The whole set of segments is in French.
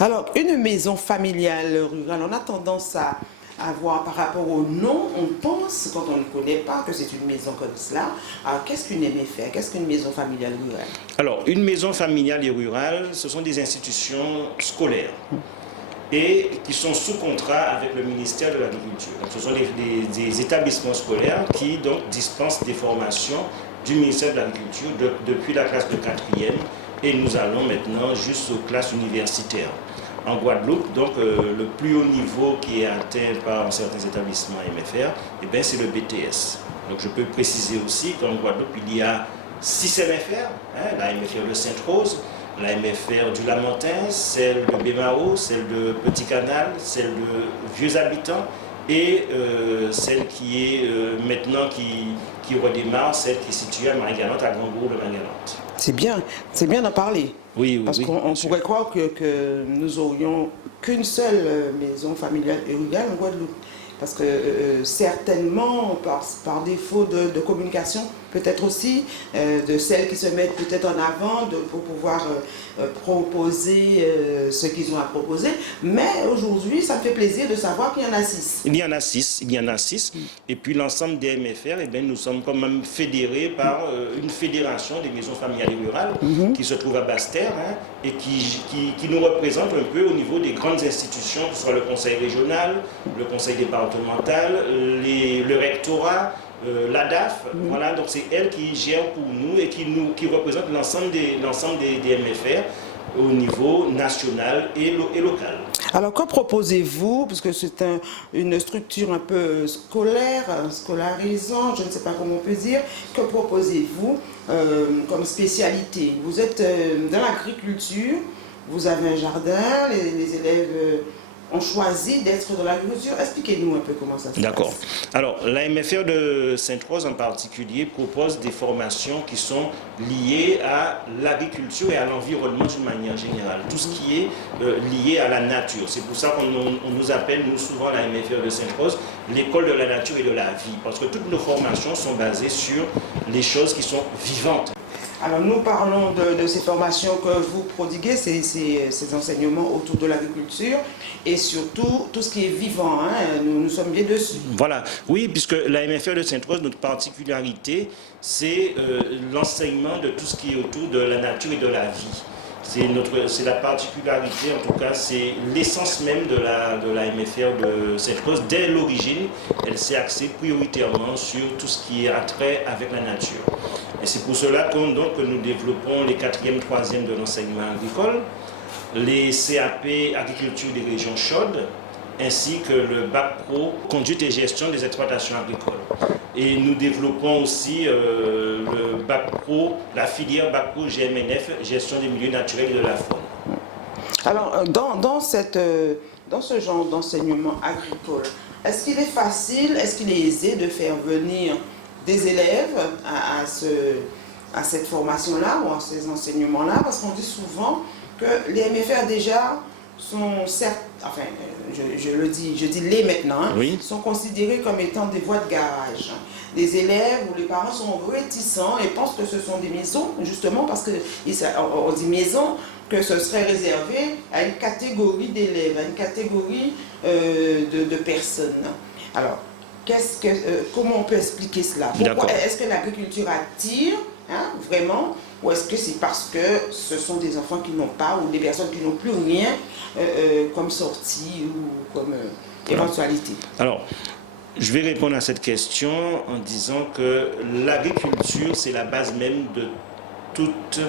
Alors, une maison familiale rurale, on a tendance à voir par rapport au nom, on pense, quand on ne connaît pas, que c'est une maison comme cela. Alors, qu'est-ce qu'une MFR? Qu'est-ce qu'une maison familiale rurale? Alors, une maison familiale et rurale, ce sont des institutions scolaires et qui sont sous contrat avec le ministère de l'Agriculture. Ce sont des établissements scolaires qui donc dispensent des formations du ministère de l'Agriculture depuis la classe de 4e et nous allons maintenant jusqu'aux classes universitaires. En Guadeloupe, donc le plus haut niveau qui est atteint par certains établissements MFR, eh c'est le BTS. Donc je peux préciser aussi qu'en Guadeloupe, il y a 6 MFR, la MFR de Sainte-Rose, la MFR du Lamentin, celle de Bémao, celle de Petit Canal, celle de Vieux Habitants et celle qui est maintenant qui redémarre, celle qui est située à Marie-Galante, à Grand-Bourg-le-Marie-Galante. C'est bien d'en parler. Oui, parce qu'on pourrait croire que nous aurions qu'une seule maison familiale et rurale en Guadeloupe. Parce que certainement, par défaut de communication, peut-être aussi, de celles qui se mettent peut-être en avant pour pouvoir proposer ce qu'ils ont à proposer. Mais aujourd'hui, ça me fait plaisir de savoir qu'il y en a 6. Il y en a 6. Et puis l'ensemble des MFR, nous sommes quand même fédérés par une fédération des maisons familiales et rurales qui se trouve à Basse-Terre et qui nous représente un peu au niveau des grandes institutions, que ce soit le conseil régional, le conseil départemental, le rectorat, l'ADAF, voilà, donc c'est elle qui gère pour nous et qui représente l'ensemble des MFR au niveau national et local. Alors, que proposez-vous, parce que c'est une structure un peu scolaire, scolarisant, je ne sais pas comment on peut dire, que proposez-vous comme spécialité? Vous êtes dans l'agriculture, vous avez un jardin, les élèves ont choisi d'être dans l'agriculture. Expliquez-nous un peu comment ça se passe. D'accord. Alors, la MFR de Sainte-Rose en particulier propose des formations qui sont liées à l'agriculture et à l'environnement d'une manière générale. Tout ce qui est lié à la nature. C'est pour ça qu'on nous appelle, nous souvent, la MFR de Sainte-Rose, l'école de la nature et de la vie. Parce que toutes nos formations sont basées sur les choses qui sont vivantes. Alors nous parlons de ces formations que vous prodiguez, ces enseignements autour de l'agriculture et surtout tout ce qui est vivant, nous sommes bien dessus. Voilà, oui, puisque la MFR de Sainte-Rose, notre particularité, c'est l'enseignement de tout ce qui est autour de la nature et de la vie. C'est la particularité, en tout cas, c'est l'essence même de la MFR de Sainte-Rose. Dès l'origine, elle s'est axée prioritairement sur tout ce qui est attrait avec la nature. Et c'est pour cela que nous développons les 4e, 3e de l'enseignement agricole, les CAP agriculture des régions chaudes, ainsi que le Bac Pro conduite et gestion des exploitations agricoles. Et nous développons aussi le Bac Pro, la filière Bac Pro GMNF, gestion des milieux naturels et de la faune. Alors, dans ce genre d'enseignement agricole, est-ce qu'il est facile, est-ce qu'il est aisé de faire venir des élèves à cette formation-là ou à ces enseignements-là? Parce qu'on dit souvent que les MFR déjà sont certes, enfin, je dis les maintenant, sont considérés comme étant des voies de garage. Les élèves ou les parents sont réticents et pensent que ce sont des maisons, justement parce qu'on dit maison, que ce serait réservé à une catégorie d'élèves, à une catégorie de personnes. Alors, comment on peut expliquer cela? Pourquoi est-ce que l'agriculture attire, vraiment, ou est-ce que c'est parce que ce sont des enfants qui n'ont pas ou des personnes qui n'ont plus rien comme sortie ou comme éventualité? Alors, je vais répondre à cette question en disant que l'agriculture, c'est la base même de toute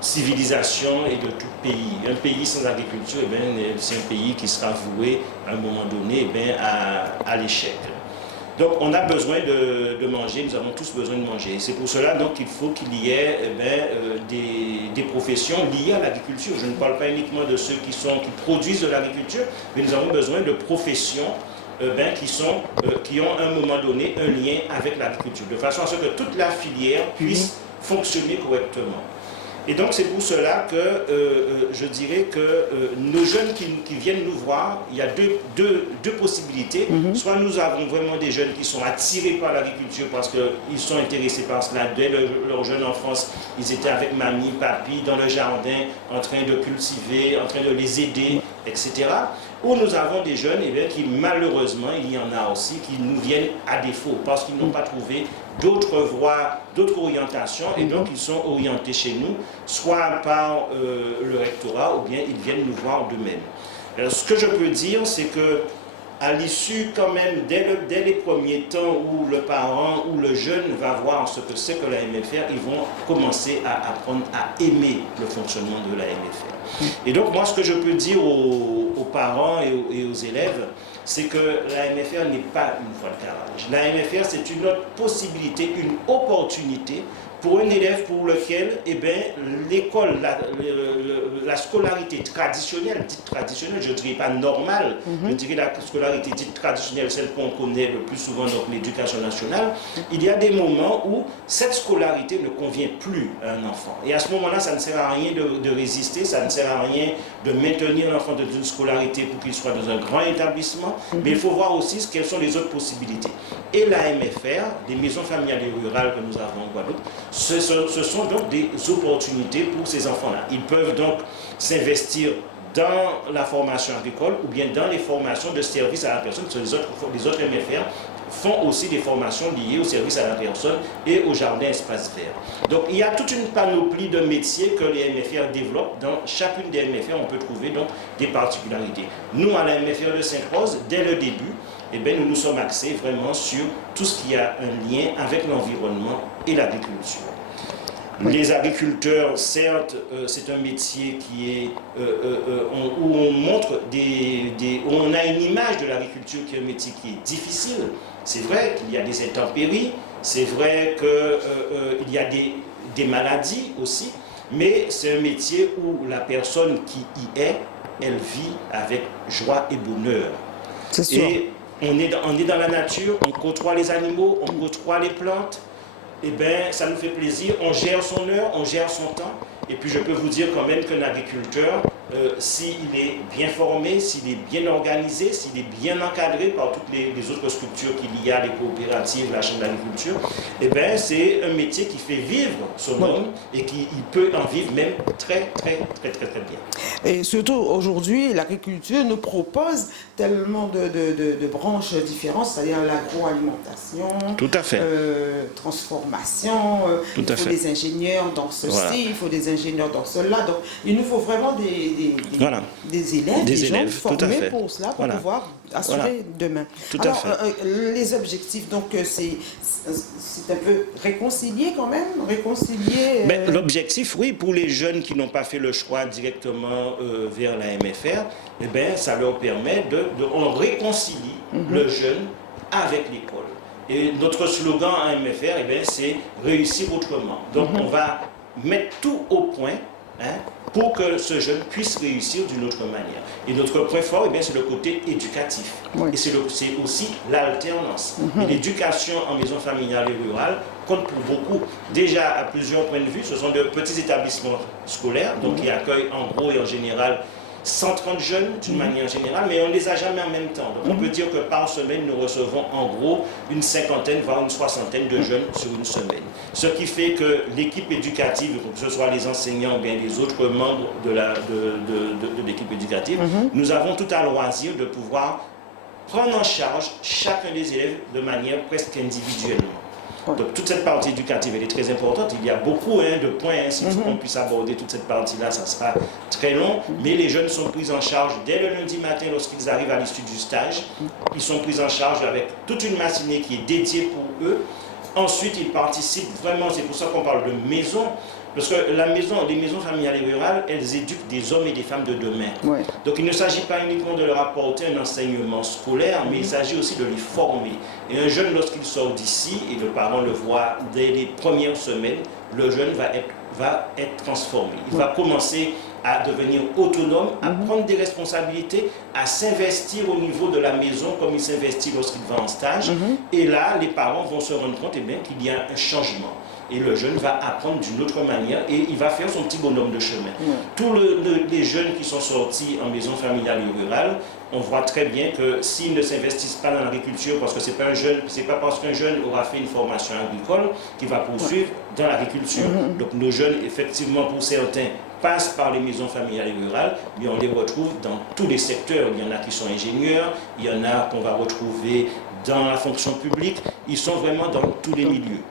civilisation et de tout pays. Un pays sans agriculture, c'est un pays qui sera voué à un moment donné à l'échec. Donc on a besoin de manger, nous avons tous besoin de manger. C'est pour cela qu'il faut qu'il y ait des professions liées à l'agriculture. Je ne parle pas uniquement de ceux qui produisent de l'agriculture, mais nous avons besoin de professions qui ont à un moment donné un lien avec l'agriculture, de façon à ce que toute la filière puisse fonctionner correctement. Et donc c'est pour cela que je dirais que nos jeunes qui viennent nous voir, il y a deux possibilités. Soit nous avons vraiment des jeunes qui sont attirés par l'agriculture parce qu'ils sont intéressés par cela. Dès leur jeune enfance, ils étaient avec mamie, papy, dans le jardin, en train de cultiver, en train de les aider, etc. Ou nous avons des jeunes qui malheureusement, il y en a aussi, qui nous viennent à défaut parce qu'ils n'ont pas trouvé d'autres voies, d'autres orientations, et donc ils sont orientés chez nous, soit par le rectorat, ou bien ils viennent nous voir d'eux-mêmes. Alors, ce que je peux dire, c'est que à l'issue quand même, dès les premiers temps où le parent ou le jeune va voir ce que c'est que la MFR, ils vont commencer à apprendre à aimer le fonctionnement de la MFR. Et donc moi, ce que je peux dire aux parents et aux élèves, c'est que la MFR n'est pas une voie de garage. La MFR, c'est une autre possibilité, une opportunité pour un élève pour lequel l'école, la scolarité traditionnelle, dite traditionnelle, je ne dirais pas normale, je dirais la scolarité dite traditionnelle, celle qu'on connaît le plus souvent dans l'éducation nationale, il y a des moments où cette scolarité ne convient plus à un enfant. Et à ce moment-là, ça ne sert à rien de résister, ça ne sert à rien de maintenir l'enfant dans une scolarité pour qu'il soit dans un grand établissement, mais il faut voir aussi quelles sont les autres possibilités. Et la MFR, les maisons familiales et rurales que nous avons en Guadeloupe, ce sont donc des opportunités pour ces enfants-là. Ils peuvent donc s'investir dans la formation agricole ou bien dans les formations de services à la personne. Les autres MFR font aussi des formations liées au service à la personne et au jardin espace vert. Donc il y a toute une panoplie de métiers que les MFR développent. Dans chacune des MFR, on peut trouver donc des particularités. Nous, à la MFR de Sainte-Rose, dès le début, nous nous sommes axés vraiment sur tout ce qui a un lien avec l'environnement et l'agriculture. Oui. Les agriculteurs, certes, c'est un métier qui est où on montre où on a une image de l'agriculture qui est un métier qui est difficile. C'est vrai qu'il y a des intempéries, c'est vrai qu'il y a des maladies aussi, mais c'est un métier où la personne qui y est, elle vit avec joie et bonheur. C'est sûr. Et on est dans la nature, on côtoie les animaux, on côtoie les plantes. Ça nous fait plaisir, on gère son heure, on gère son temps. Et puis je peux vous dire quand même qu'un agriculteur, s'il est bien formé, s'il est bien organisé, s'il est bien encadré par toutes les autres structures qu'il y a, les coopératives, la chaîne d'agriculture, c'est un métier qui fait vivre son homme et qui peut en vivre même très bien. Et surtout aujourd'hui, l'agriculture nous propose tellement de branches différentes, c'est-à-dire l'agroalimentation, tout à fait. Transformation, il faut des ingénieurs dans ceci, il faut des ingénieurs dans cela. Donc il nous faut vraiment des élèves, des gens formés pour cela, pour pouvoir assurer demain. Alors, les objectifs, donc c'est un peu réconcilier quand même, L'objectif, oui, pour les jeunes qui n'ont pas fait le choix directement vers la MFR, ça leur permet on réconcilie le jeune avec l'école. Et notre slogan à MFR, c'est réussir autrement. Donc on va mettre tout au point pour que ce jeune puisse réussir d'une autre manière. Et notre point fort, c'est le côté éducatif. Oui. Et c'est aussi l'alternance. Et l'éducation en maison familiale et rurale compte pour beaucoup. Déjà, à plusieurs points de vue, ce sont de petits établissements scolaires, donc qui accueillent en gros et en général 130 jeunes d'une manière générale, mais on ne les a jamais en même temps. Donc on peut dire que par semaine, nous recevons en gros une cinquantaine, voire une soixantaine de jeunes sur une semaine. Ce qui fait que l'équipe éducative, que ce soit les enseignants ou bien les autres membres de l'équipe éducative, nous avons tout à loisir de pouvoir prendre en charge chacun des élèves de manière presque individuellement. Donc toute cette partie éducative, elle est très importante. Il y a beaucoup de points. S'il faut qu'on puisse aborder toute cette partie-là, ça sera très long. Mais les jeunes sont pris en charge dès le lundi matin lorsqu'ils arrivent à l'issue du stage. Ils sont pris en charge avec toute une matinée qui est dédiée pour eux. Ensuite, ils participent vraiment, c'est pour ça qu'on parle de maison. Parce que les maisons familiales et rurales, elles éduquent des hommes et des femmes de demain. Ouais. Donc il ne s'agit pas uniquement de leur apporter un enseignement scolaire, mais il s'agit aussi de les former. Et un jeune, lorsqu'il sort d'ici, et le parent le voit dès les premières semaines, le jeune va être transformé. Il va commencer à devenir autonome, à prendre des responsabilités, à s'investir au niveau de la maison comme il s'investit lorsqu'il va en stage. Et là, les parents vont se rendre compte qu'il y a un changement. Et le jeune va apprendre d'une autre manière et il va faire son petit bonhomme de chemin. Tous les jeunes qui sont sortis en maison familiale et rurale, on voit très bien que s'ils ne s'investissent pas dans l'agriculture, parce que c'est pas parce qu'un jeune aura fait une formation agricole qu'il va poursuivre dans l'agriculture. Donc nos jeunes, effectivement, pour certains, passent par les maisons familiales et rurales, mais on les retrouve dans tous les secteurs. Il y en a qui sont ingénieurs, il y en a qu'on va retrouver dans la fonction publique, ils sont vraiment dans tous les milieux.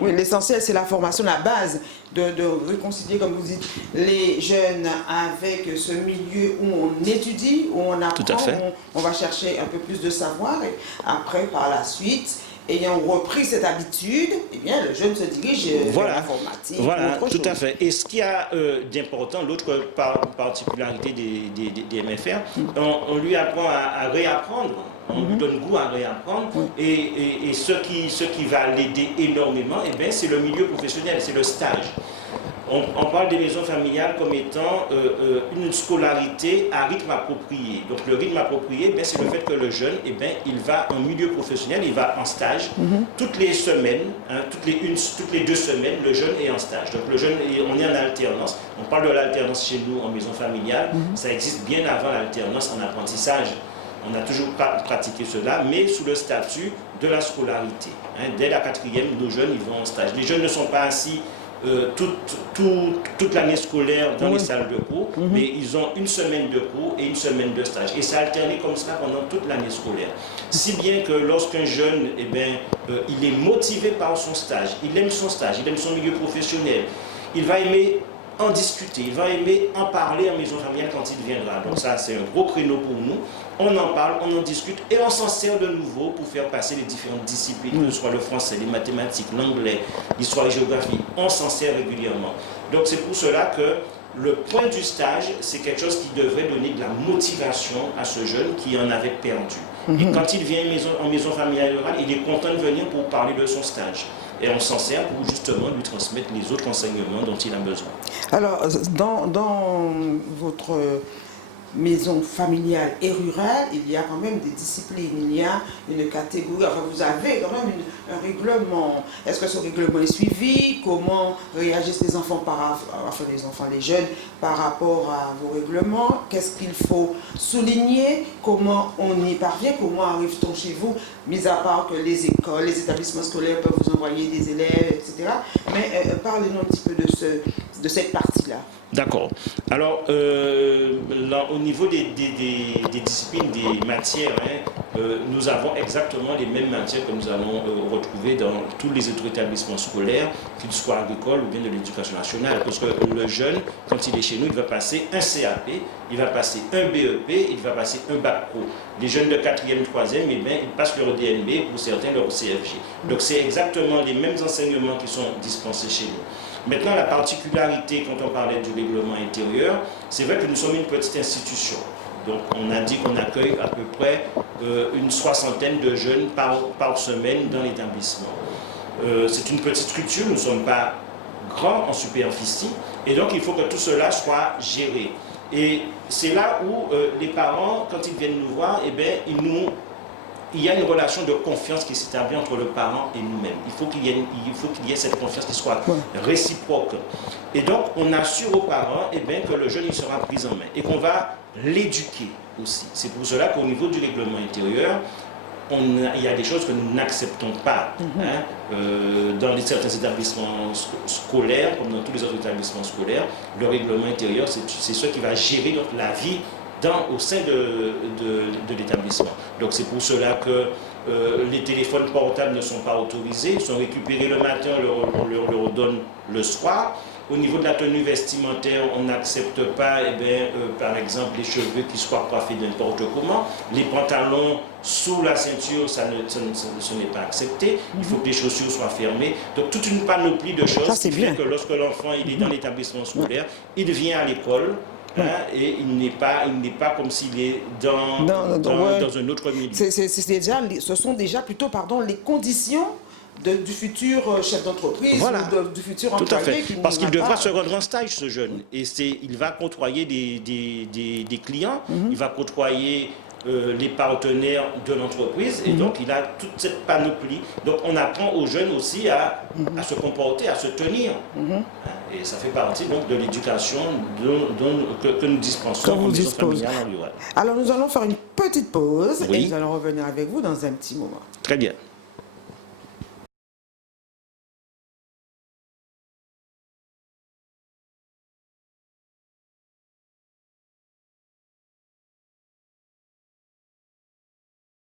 Oui, l'essentiel, c'est la formation, la base de réconcilier, comme vous dites, les jeunes avec ce milieu où on étudie, où on apprend, où on va chercher un peu plus de savoir. Et après, par la suite, ayant repris cette habitude, eh bien, le jeune se dirige vers l'informatique. Voilà, tout à fait. Et ce qu'il y a d'important, l'autre particularité des MFR, on lui apprend à réapprendre. On lui donne goût à réapprendre et ce qui va l'aider énormément, c'est le milieu professionnel, c'est le stage. On parle des maisons familiales comme étant une scolarité à rythme approprié. Donc le rythme approprié, c'est le fait que le jeune, il va en milieu professionnel, il va en stage toutes les semaines, toutes les 2 semaines, le jeune est en stage. Donc le jeune, on est en alternance. On parle de l'alternance chez nous en maison familiale, ça existe bien avant l'alternance en apprentissage. On a toujours pratiqué cela, mais sous le statut de la scolarité. Dès la 4e, nos jeunes, ils vont en stage. Les jeunes ne sont pas assis toute l'année scolaire dans les salles de cours, mais ils ont une semaine de cours et une semaine de stage. Et c'est alterné comme ça pendant toute l'année scolaire. Si bien que lorsqu'un jeune, il est motivé par son stage, il aime son stage, il aime son milieu professionnel, il va aimer en discuter, il va aimer en parler en maison familiale quand il viendra. Donc ça, c'est un gros créneau pour nous. On en parle, on en discute et on s'en sert de nouveau pour faire passer les différentes disciplines, que ce soit le français, les mathématiques, l'anglais, l'histoire et géographie. On s'en sert régulièrement. Donc c'est pour cela que le point du stage, c'est quelque chose qui devrait donner de la motivation à ce jeune qui en avait perdu. Et quand il vient en maison familiale rurale, il est content de venir pour parler de son stage. Et on s'en sert pour justement lui transmettre les autres enseignements dont il a besoin. Alors, dans votre maison familiale et rurale, il y a quand même des disciplines, il y a une catégorie, enfin vous avez quand même un règlement. Est-ce que ce règlement est suivi? Comment réagissent les enfants, les jeunes, par rapport à vos règlements? Qu'est-ce qu'il faut souligner? Comment on y parvient? Comment arrive-t-on chez vous? Mis à part que les écoles, les établissements scolaires peuvent vous envoyer des élèves, etc. Mais parlez-nous un petit peu de cette partie-là. D'accord. Alors, là, au niveau des disciplines, des matières, nous avons exactement les mêmes matières que nous allons retrouver dans tous les autres établissements scolaires, qu'ils soient agricoles ou bien de l'éducation nationale. Parce que le jeune, quand il est chez nous, il va passer un CAP, il va passer un BEP, il va passer un bac pro. Les jeunes de 4e, 3e, ils passent leur DNB, pour certains leur CFG. Donc c'est exactement les mêmes enseignements qui sont dispensés chez nous. Maintenant, la particularité, quand on parlait du règlement intérieur, c'est vrai que nous sommes une petite institution. Donc, on a dit qu'on accueille à peu près une 60aine de jeunes par semaine dans l'établissement. C'est une petite structure, nous ne sommes pas grands en superficie, et donc il faut que tout cela soit géré. Et c'est là où les parents, quand ils viennent nous voir, il y a une relation de confiance qui s'établit entre le parent et nous-mêmes. Il faut qu'il y ait cette confiance qui soit réciproque. Et donc, on assure aux parents que le jeune il sera pris en main et qu'on va l'éduquer aussi. C'est pour cela qu'au niveau du règlement intérieur, il y a des choses que nous n'acceptons pas dans certains établissements scolaires, comme dans tous les autres établissements scolaires. Le règlement intérieur, c'est ce qui va gérer donc, la vie au sein de l'établissement. Donc c'est pour cela que les téléphones portables ne sont pas autorisés, ils sont récupérés le matin, on leur donne le soir. Au niveau de la tenue vestimentaire, on n'accepte pas, par exemple, les cheveux qui soient coiffés n'importe comment. Les pantalons sous la ceinture, ce n'est pas accepté. Il faut que les chaussures soient fermées. Donc toute une panoplie de choses qui fait que lorsque l'enfant il est dans l'établissement scolaire, il vient à l'école. Et il n'est pas comme s'il est dans un autre milieu. Ce sont déjà plutôt les conditions du futur chef d'entreprise Voilà. ou du futur Tout à employé. fait. Qui Parce qu'il n'ira devra pas. se rendre en stage, ce jeune. Et il va côtoyer des clients, il va côtoyer les partenaires de l'entreprise. Et donc, il a toute cette panoplie. Donc, on apprend aux jeunes aussi à se comporter, à se tenir. Et ça fait partie donc, de l'éducation que nous dispensons en maison familiale en rural. Alors, nous allons faire une petite pause Oui. et nous allons revenir avec vous dans un petit moment. Très bien.